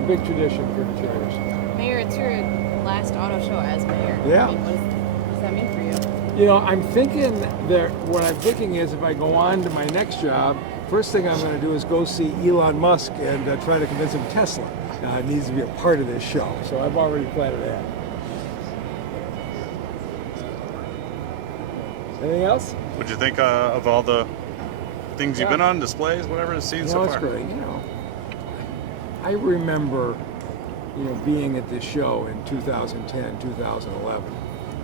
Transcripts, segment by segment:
a big tradition for Detroiters. Mayor, it's your last auto show as mayor. Yeah. I mean, what does that mean for you? You know, I'm thinking that what I'm thinking is if I go on to my next job, first thing I'm going to do is go see Elon Musk and try to convince him Tesla needs to be a part of this show. So I've already planned that. Anything else? What'd you think of all the things you've been on, displays, whatever, seen so far? It's great. You know, I remember, being at this show in 2010, 2011.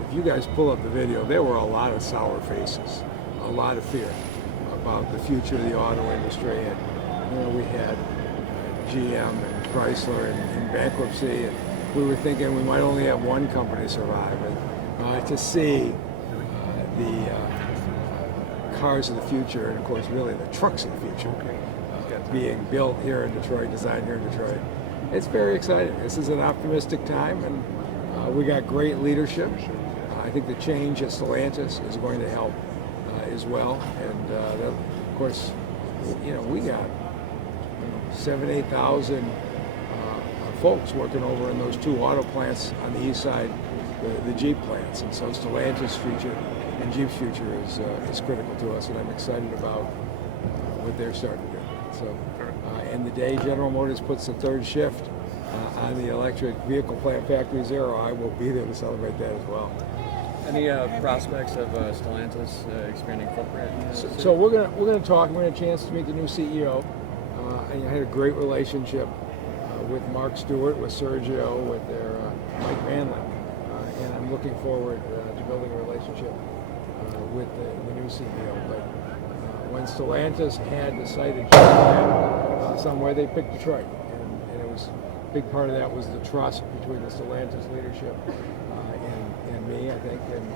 If you guys pull up the video, there were a lot of sour faces, a lot of fear about the future of the auto industry. And, we had GM and Chrysler in bankruptcy, and we were thinking we might only have one company survive. And to see the cars of the future, and of course really the trucks of the future, being built here in Detroit, designed here in Detroit, it's very exciting. This is an optimistic time, and we got great leadership. I think the change at Stellantis is going to help as well. And that, of course, we got 7,000 to 8,000 folks working over in those two auto plants on the east side, the Jeep plants. And so Stellantis' future and Jeep's future is critical to us, and I'm excited about what they're starting to do. So, in the day General Motors puts the third shift on the electric vehicle plant Factory Zero, I will be there to celebrate that as well. Any prospects of Stellantis expanding footprint? So we're gonna talk. We're gonna have a chance to meet the new CEO. I had a great relationship with Mark Stewart, with Sergio, with their Mike Manley, and I'm looking forward to building a relationship with the new CEO. But when Stellantis had decided somewhere, they picked Detroit, and it was a big part of that was the trust between the Stellantis leadership and me, I think, and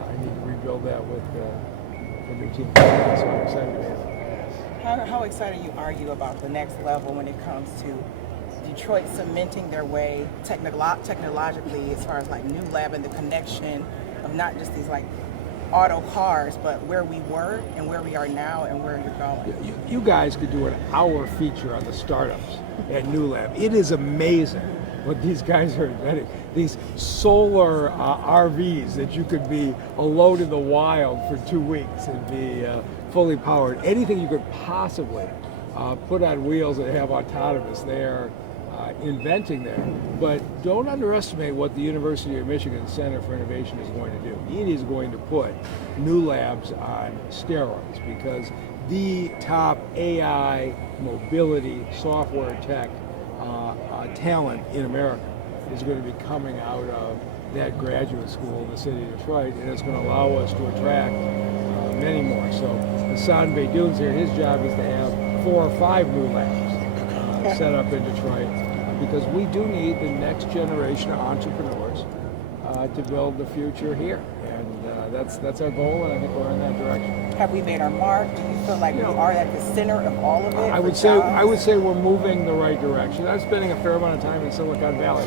I need to rebuild that with the new team. So I'm excited about it. How excited are you about the next level when it comes to Detroit cementing their way technologically as far as like New Lab and the connection of not just these like auto cars, but where we were and where we are now and where you're going? You guys could do an hour feature on the startups at New Lab. It is amazing what these guys are inventing. These solar RVs that you could be alone in the wild for 2 weeks and be fully powered. Anything you could possibly put on wheels that have autonomous, they're inventing there. But don't underestimate what the University of Michigan Center for Innovation is going to do. It is going to put New Labs on steroids because the top AI, mobility, software tech talent in America is going to be coming out of that graduate school in the city of Detroit, and it's going to allow us to attract many more. So Hassan Beydoun's here, his job is to have 4 or 5 New Labs set up in Detroit because we do need the next generation of entrepreneurs to build the future here. And that's our goal, and I think we're in that direction. Have we made our mark? Do you feel like we are at the center of all of it? I would say we're moving the right direction. I'm spending a fair amount of time in Silicon Valley,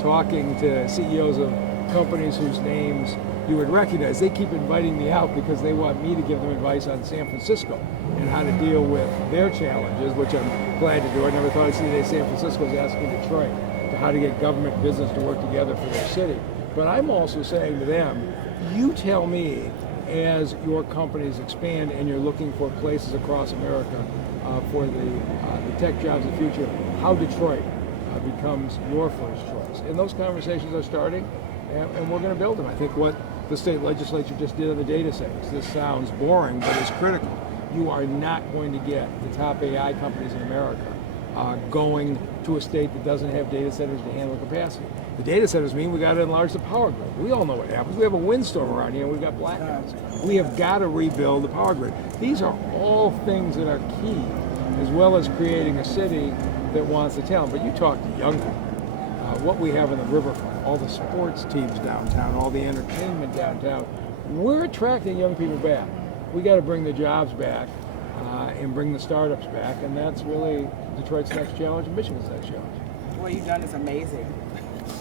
talking to CEOs of companies whose names you would recognize. They keep inviting me out because they want me to give them advice on San Francisco and how to deal with their challenges, which I'm glad to do. I never thought I'd see the day San Francisco was asking Detroit to how to get government business to work together for their city. But I'm also saying to them, you tell me as your companies expand and you're looking for places across America for the tech jobs of the future, how Detroit becomes your first choice. And those conversations are starting, and we're going to build them. I think what the state legislature just did on the data centers, this sounds boring, but it's critical. You are not going to get the top AI companies in America going to a state that doesn't have data centers to handle capacity. The data centers mean we got to enlarge the power grid. We all know what happens. We have a windstorm around here and we've got blackouts. We have got to rebuild the power grid. These are all things that are key, as well as creating a city that wants the talent. But you talk to young people, what we have in the riverfront, all the sports teams downtown, all the entertainment downtown, we're attracting young people back. We got to bring the jobs back and bring the startups back, and that's really Detroit's next challenge and Michigan's next challenge. What you've done is amazing.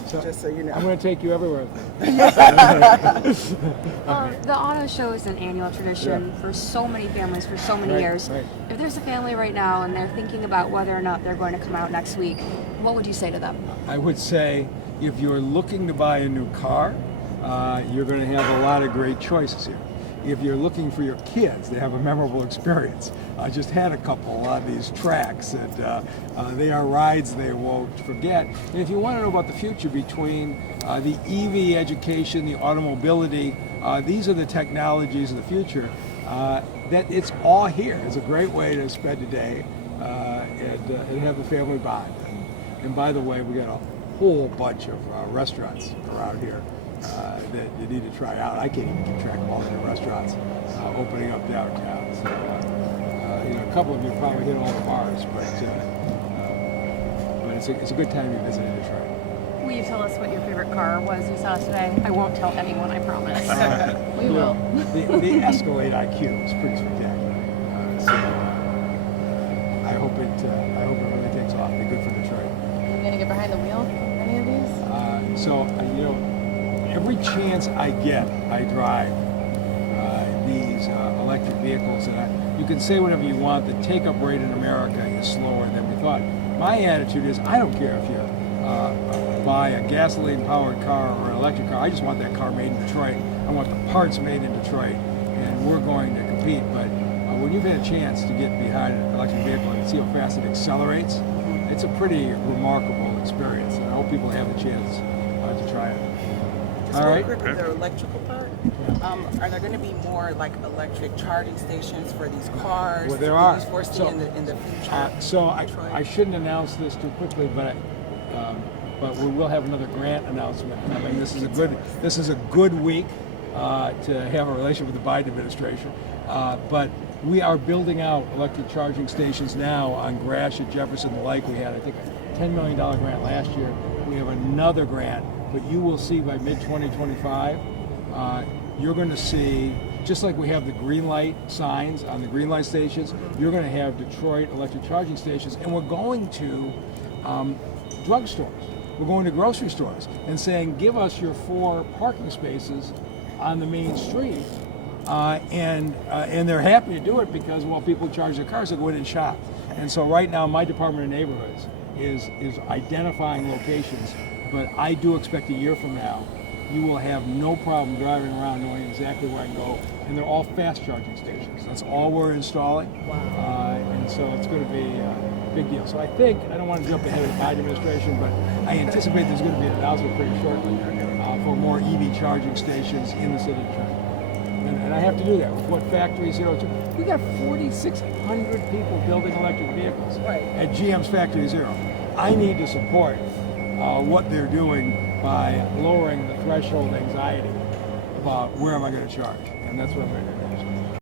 So, just so you know. I'm going to take you everywhere. The auto show is an annual tradition for so many families for so many years. Right. If there's a family right now and they're thinking about whether or not they're going to come out next week, what would you say to them? I would say if you're looking to buy a new car, you're going to have a lot of great choices here. If you're looking for your kids to have a memorable experience, I just had a couple on these tracks, and they are rides they won't forget. And if you want to know about the future between the EV education, the automobility, these are the technologies of the future. That it's all here. It's a great way to spend a day and have a family bond. And by the way, we got a whole bunch of restaurants around here that you need to try out. I can't even keep track of all the new restaurants opening up downtown. So, a couple of you probably hit all the bars, but it's a good time to visit Detroit. Will you tell us what your favorite car was you saw today? I won't tell anyone, I promise. We will. The Escalade IQ is pretty spectacular. I hope it really takes off. Be good for Detroit. Are you gonna get behind the wheel any of these? Every chance I get, I drive these electric vehicles, and you can say whatever you want. The take-up rate in America is slower than we thought. My attitude is, I don't care if you buy a gasoline-powered car or an electric car. I just want that car made in Detroit. I want the parts made in Detroit, and we're going to compete. But when you've had a chance to get behind an electric vehicle and see how fast it accelerates, it's a pretty remarkable experience, and I hope people have the chance to try it. Just All real right. quick with the electrical part, are there going to be more like electric charging stations for these cars? Well, there Do are. you foresee So- in the future? So Detroit? I shouldn't announce this too quickly, but we will have another grant announcement coming. This is a good week to have a relationship with the Biden administration. But we are building out electric charging stations now on Gratiot, Jefferson, the Lake. We had, I think, a $10 million grant last year. We have another grant, but you will see by mid-2025, you're going to see, just like we have the green light signs on the green light stations, you're going to have Detroit electric charging stations, and we're going to drugstores. We're going to grocery stores and saying, give us your 4 parking spaces on the main street. And they're happy to do it because while people charge their cars, they go in and shop. And so right now, my Department of Neighborhoods is identifying locations, but I do expect a year from now, you will have no problem driving around knowing exactly where I can go. And they're all fast charging stations. That's all we're installing. Wow. And so it's going to be a big deal. So I don't want to jump ahead of the Biden administration, but I anticipate there's going to be an announcement pretty shortly for more EV charging stations in the city of Detroit. And I have to do that with what Factory 02. We got 4,600 people building electric vehicles at GM's Factory Zero. I need to support what they're doing by lowering the threshold anxiety about where am I going to charge, and that's what I'm going to do next.